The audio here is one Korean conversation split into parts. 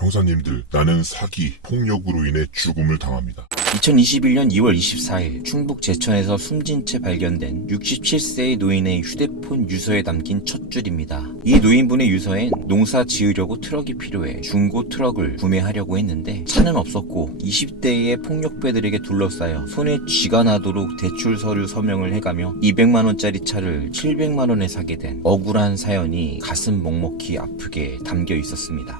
형사님들, 나는 사기, 폭력으로 인해 죽음을 당합니다. 2021년 2월 24일 충북 제천에서 숨진 채 발견된 67세의 노인의 휴대폰 유서에 담긴 첫 줄입니다. 이 노인분의 유서엔 농사 지으려고 트럭이 필요해 중고 트럭을 구매하려고 했는데 차는 없었고 20대의 폭력배들에게 둘러싸여 손에 쥐가 나도록 대출 서류 서명을 해가며 200만원짜리 차를 700만원에 사게 된 억울한 사연이 가슴 먹먹히 아프게 담겨 있었습니다.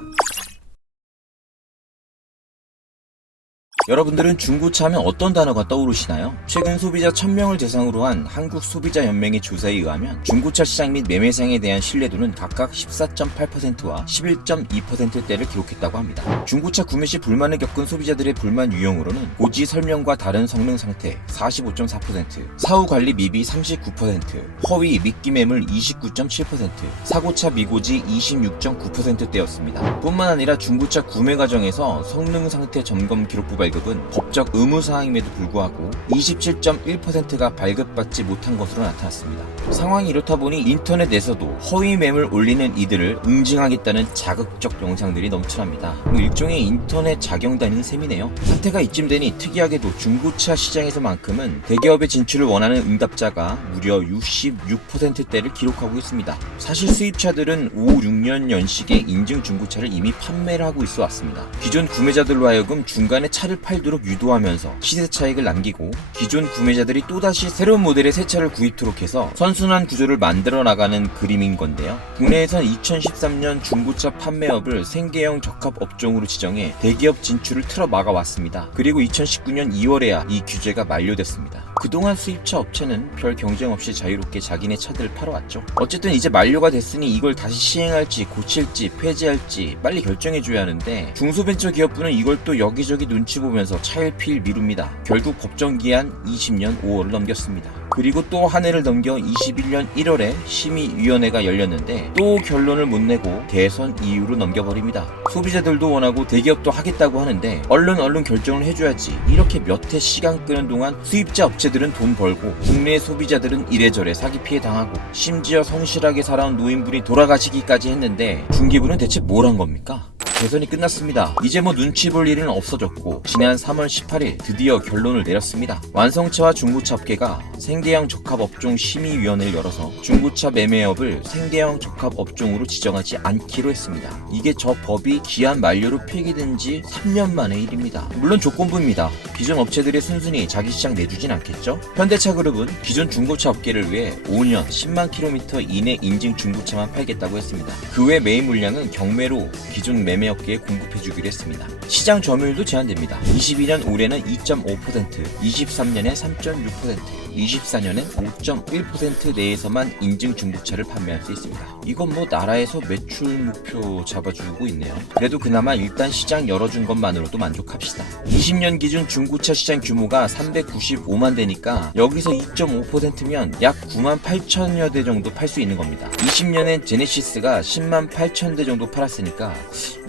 여러분들은 중고차 하면 어떤 단어가 떠오르시나요? 최근 소비자 1000명을 대상으로 한 한국소비자연맹의 조사에 의하면 중고차 시장 및 매매상에 대한 신뢰도는 각각 14.8%와 11.2%대를 기록했다고 합니다. 중고차 구매 시 불만을 겪은 소비자들의 불만 유형으로는 고지 설명과 다른 성능 상태 45.4%, 사후 관리 미비 39%, 허위 미끼 매물 29.7%, 사고차 미고지 26.9%대였습니다. 뿐만 아니라 중고차 구매 과정에서 성능 상태 점검 기록부 발급은 법적 의무사항임에도 불구하고 27.1%가 발급받지 못한 것으로 나타났습니다. 상황이 이렇다 보니 인터넷에서도 허위 매물 올리는 이들을 응징하겠다는 자극적 영상들이 넘쳐납니다. 일종의 인터넷 자경단인 셈이네요. 사태가 이쯤 되니 특이하게도 중고차 시장에서만큼은 대기업의 진출을 원하는 응답자가 무려 66%대를 기록하고 있습니다. 사실 수입차들은 5, 6년 연식의 인증 중고차를 이미 판매를 하고 있어 왔습니다. 기존 구매자들로 하여금 중간에 차를 팔도록 유도하면서 시세 차익을 남기고 기존 구매자들이 또다시 새로운 모델의 새 차를 구입토록 해서 선순환 구조를 만들어 나가는 그림인 건데요. 국내에선 2013년 중고차 판매업을 생계형 적합 업종으로 지정해 대기업 진출을 틀어 막아왔습니다. 그리고 2019년 2월에야 이 규제가 만료됐습니다. 그동안 수입차 업체는 별 경쟁 없이 자유롭게 자기네 차들을 팔아왔죠. 어쨌든 이제 만료가 됐으니 이걸 다시 시행할지 고칠지 폐지할지 빨리 결정해줘야 하는데 중소벤처기업부는 이걸 또 여기저기 눈치 보면서 차일피일 미룹니다. 결국 법정기한 20년 5월을 넘겼습니다. 그리고 또 한 해를 넘겨 21년 1월에 심의위원회가 열렸는데 또 결론을 못 내고 대선 이후로 넘겨버립니다. 소비자들도 원하고 대기업도 하겠다고 하는데 얼른 결정을 해줘야지. 이렇게 몇 해 시간 끄는 동안 수입자 업체들은 돈 벌고 국내 소비자들은 이래저래 사기 피해 당하고 심지어 성실하게 살아온 노인분이 돌아가시기까지 했는데 중기부는 대체 뭘 한 겁니까? 대선이 끝났습니다. 이제 뭐 눈치 볼 일은 없어졌고 지난 3월 18일 드디어 결론을 내렸습니다. 완성차와 중고차 업계가 생계형 적합업종 심의위원회를 열어서 중고차 매매업을 생계형 적합업종으로 지정하지 않기로 했습니다. 이게 저 법이 기한 만료로 폐기된 지 3년 만의 일입니다. 물론 조건부입니다. 기존 업체들이 순순히 자기 시장 내주진 않겠죠? 현대차그룹은 기존 중고차 업계를 위해 5년 10만 킬로미터 이내 인증 중고차만 팔겠다고 했습니다. 그 외 매입 물량은 경매로 기존 매매 업계에 공급해주기로 했습니다. 시장 점유율도 제한됩니다. 22년 올해는 2.5%, 23년에 3.6%, 24년엔 5.1% 내에서만 인증 중고차를 판매할 수 있습니다. 이건 뭐 나라에서 매출 목표 잡아주고 있네요. 그래도 그나마 일단 시장 열어준 것만으로도 만족합시다. 20년 기준 중고차 시장 규모가 395만 대니까 여기서 2.5%면 약 9만 8천여 대 정도 팔 수 있는 겁니다. 20년엔 제네시스가 10만 8천 대 정도 팔았으니까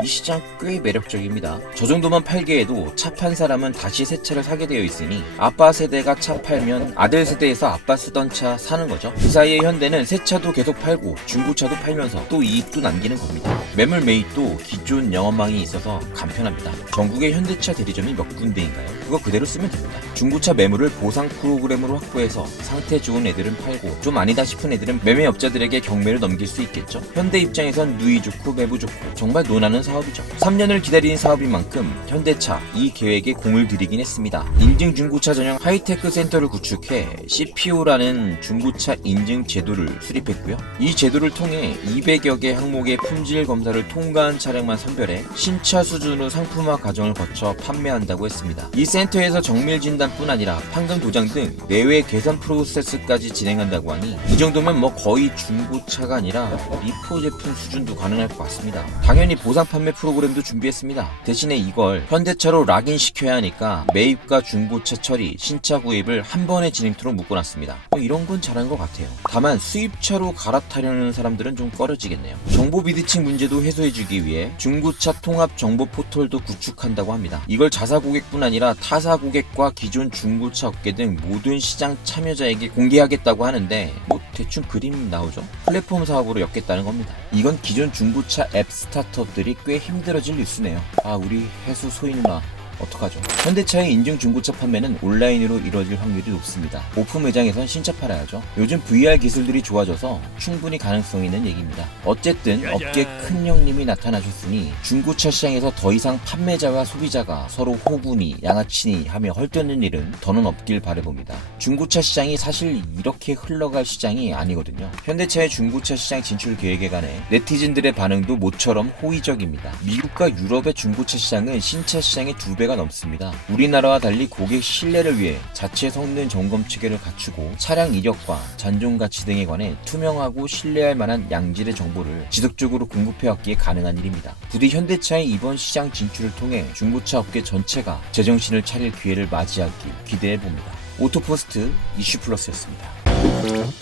이 시장 꽤 매력적입니다. 저 정도만 팔게 해도 차 판 사람은 다시 새 차를 사게 되어 있으니 아빠 세대가 차 팔면 아들 세대에서 아빠 쓰던 차 사는 거죠. 그 사이에 현대는 새 차도 계속 팔고 중고차도 팔면서 또 이익도 남기는 겁니다. 매물 매입도 기존 영업망이 있어서 간편합니다. 전국에 현대차 대리점이 몇 군데인가요? 그거 그대로 쓰면 됩니다. 중고차 매물을 보상 프로그램으로 확보해서 상태 좋은 애들은 팔고 좀 아니다 싶은 애들은 매매업자들에게 경매를 넘길 수 있겠죠. 현대 입장에선 누이 좋고 매부 좋고 정말 논하는 사업이죠. 3년을 기다린 사업인 만큼 현대차 이 계획에 공을 들이긴 했습니다. 인증 중고차 전용 하이테크 센터를 구축해 CPO라는 중고차 인증 제도를 수립했고요. 이 제도를 통해 200여 개 항목의 품질 검사를 통과한 차량만 선별해 신차 수준으로 상품화 과정을 거쳐 판매한다고 했습니다. 이 센터에서 정밀 진단뿐 아니라 판금 도장 등 내외 개선 프로세스까지 진행한다고 하니 이 정도면 뭐 거의 중고차가 아니라 리포 제품 수준도 가능할 것 같습니다. 당연히 보상 판매 프로그램도 준비했습니다. 대신에 이걸 현대차로 락인 시켜야 하니까 매입과 중고차 처리, 신차 구입을 한 번에 진행토록 묶어놨습니다. 이런 건 잘한 것 같아요. 다만 수입차로 갈아타려는 사람들은 좀 꺼려지겠네요. 정보 비대칭 문제도 해소해주기 위해 중고차 통합 정보 포털도 구축한다고 합니다. 이걸 자사 고객뿐 아니라 타사 고객과 기존 중고차 업계 등 모든 시장 참여자에게 공개하겠다고 하는데 뭐 대충 그림 나오죠? 플랫폼 사업으로 엮겠다는 겁니다. 이건 기존 중고차 앱 스타트업들이 꽤 힘들어질 뉴스네요. 아, 우리 해수 소희 누나 어떡하죠? 현대차의 인증 중고차 판매는 온라인으로 이루어질 확률이 높습니다. 오픈 매장에선 신차 팔아야죠. 요즘 VR 기술들이 좋아져서 충분히 가능성 있는 얘기입니다. 어쨌든 업계 큰 형님이 나타나셨으니 중고차 시장에서 더 이상 판매자와 소비자가 서로 호구니 양아치니 하며 헐뜯는 일은 더는 없길 바라봅니다. 중고차 시장이 사실 이렇게 흘러갈 시장이 아니거든요. 현대차의 중고차 시장 진출 계획에 관해 네티즌들의 반응도 모처럼 호의적입니다. 미국과 유럽의 중고차 시장은 신차 시장의 2배가 넘습니다. 우리나라와 달리 고객 신뢰를 위해 자체 성능 점검 체계를 갖추고 차량 이력과 잔존 가치 등에 관해 투명하고 신뢰할 만한 양질의 정보를 지속적으로 공급해왔기에 가능한 일입니다. 부디 현대차의 이번 시장 진출을 통해 중고차 업계 전체가 제정신을 차릴 기회를 맞이하길 기대해봅니다. 오토포스트 이슈플러스였습니다.